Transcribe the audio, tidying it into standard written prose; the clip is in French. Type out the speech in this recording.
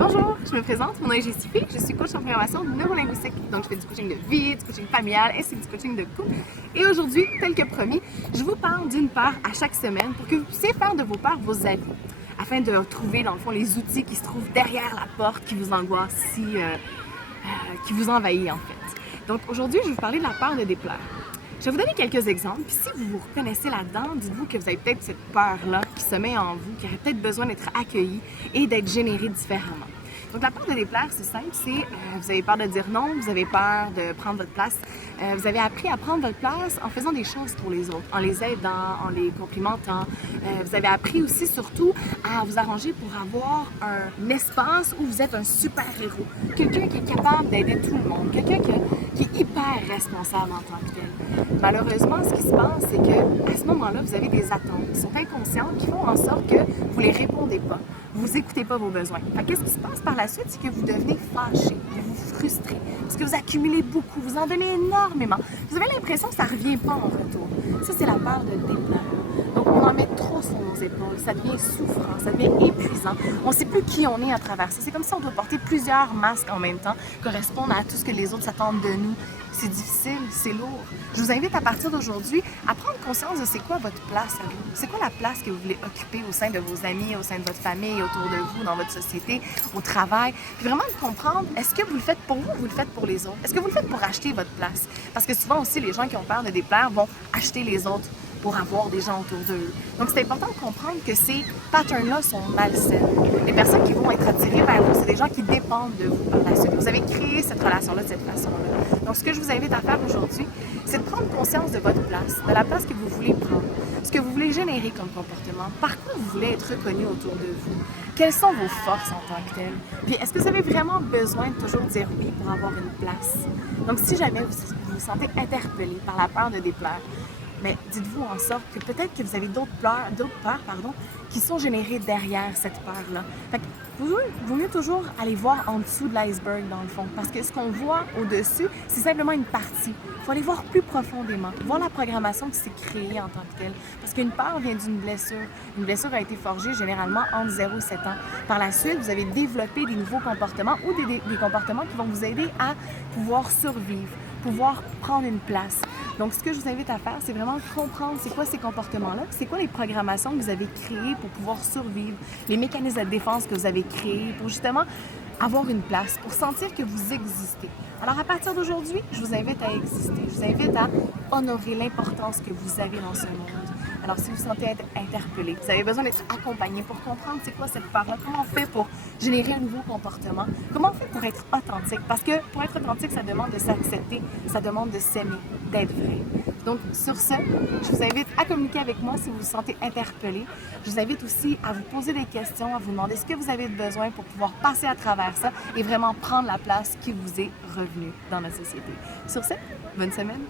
Bonjour, je me présente, mon nom est Jessie, je suis coach en programmation neurolinguistique. Donc, je fais du coaching de vie, du coaching familial ainsi que du coaching de couple. Et aujourd'hui, tel que promis, je vous parle d'une peur à chaque semaine pour que vous puissiez faire de vos peurs vos alliés, afin de trouver, dans le fond, les outils qui se trouvent derrière la porte qui vous angoisse, qui vous envahit en fait. Donc, aujourd'hui, je vais vous parler de la peur de déplaire. Je vais vous donner quelques exemples, puis si vous vous reconnaissez là-dedans, dites-vous que vous avez peut-être cette peur-là qui se met en vous, qui aurait peut-être besoin d'être accueillie et d'être générée différemment. Donc la peur de déplaire, c'est simple, c'est vous avez peur de dire non, vous avez peur de prendre votre place, vous avez appris à prendre votre place en faisant des choses pour les autres, en les aidant, en les complimentant. Vous avez appris aussi surtout à vous arranger pour avoir un espace où vous êtes un super-héros, quelqu'un qui est capable d'aider tout le monde, quelqu'un qui est hyper responsable en tant que tel. Malheureusement, ce qui se passe, c'est qu'à ce moment-là, vous avez des attentes qui sont inconscientes, qui font en sorte que vous les répondez pas. Vous n'écoutez pas vos besoins. Qu'est-ce qui se passe par la suite? C'est que vous devenez fâché, vous vous frustrez, parce que vous accumulez beaucoup, vous en donnez énormément. Vous avez l'impression que ça ne revient pas en retour. Ça, c'est la peur de déplaire. Donc, on en met trop sur nos épaules, ça devient souffrant, ça devient épuisant. On ne sait plus qui on est à travers ça. C'est comme si on doit porter plusieurs masques en même temps, correspondre à tout ce que les autres s'attendent de nous. C'est difficile, c'est lourd. Je vous invite à partir d'aujourd'hui à prendre conscience de c'est quoi votre place à vous. C'est quoi la place que vous voulez occuper au sein de vos amis, au sein de votre famille, autour de vous, dans votre société, au travail. Puis vraiment de comprendre, est-ce que vous le faites pour vous ou vous le faites pour les autres? Est-ce que vous le faites pour acheter votre place? Parce que souvent aussi, les gens qui ont peur de déplaire vont acheter les autres pour avoir des gens autour d'eux. Donc, c'est important de comprendre que ces patterns-là sont malsains. Les personnes qui vont être attirées vers vous, c'est des gens qui dépendent de vous par la suite. Vous avez créé cette relation-là de cette façon-là. Donc, ce que je vous invite à faire aujourd'hui, c'est de prendre conscience de votre place, de la place que vous voulez prendre, ce que vous voulez générer comme comportement, par quoi vous voulez être reconnu autour de vous, quelles sont vos forces en tant que telles. Puis, est-ce que vous avez vraiment besoin de toujours dire oui pour avoir une place? Donc, si jamais vous vous sentez interpellé par la peur de déplaire, mais dites-vous en sorte que peut-être que vous avez d'autres peurs, qui sont générées derrière cette peur-là. Fait que vous vaut mieux toujours aller voir en dessous de l'iceberg, dans le fond, parce que ce qu'on voit au-dessus, c'est simplement une partie. Il faut aller voir plus profondément, voir la programmation qui s'est créée en tant que telle. Parce qu'une peur vient d'une blessure. Une blessure a été forgée généralement entre 0 et 7 ans. Par la suite, vous avez développé des nouveaux comportements ou des comportements qui vont vous aider à pouvoir survivre, pouvoir prendre une place. Donc, ce que je vous invite à faire, c'est vraiment comprendre c'est quoi ces comportements-là, c'est quoi les programmations que vous avez créées pour pouvoir survivre, les mécanismes de défense que vous avez créés pour justement avoir une place, pour sentir que vous existez. Alors, à partir d'aujourd'hui, je vous invite à exister. Je vous invite à honorer l'importance que vous avez dans ce monde. Alors, si vous vous sentez interpellé, vous avez besoin d'être accompagné pour comprendre c'est quoi cette peur-là, comment on fait pour générer un nouveau comportement, comment on fait pour être authentique. Parce que pour être authentique, ça demande de s'accepter, ça demande de s'aimer, d'être vrai. Donc, sur ce, je vous invite à communiquer avec moi si vous vous sentez interpellé. Je vous invite aussi à vous poser des questions, à vous demander ce que vous avez besoin pour pouvoir passer à travers ça et vraiment prendre la place qui vous est revenue dans notre société. Sur ce, bonne semaine!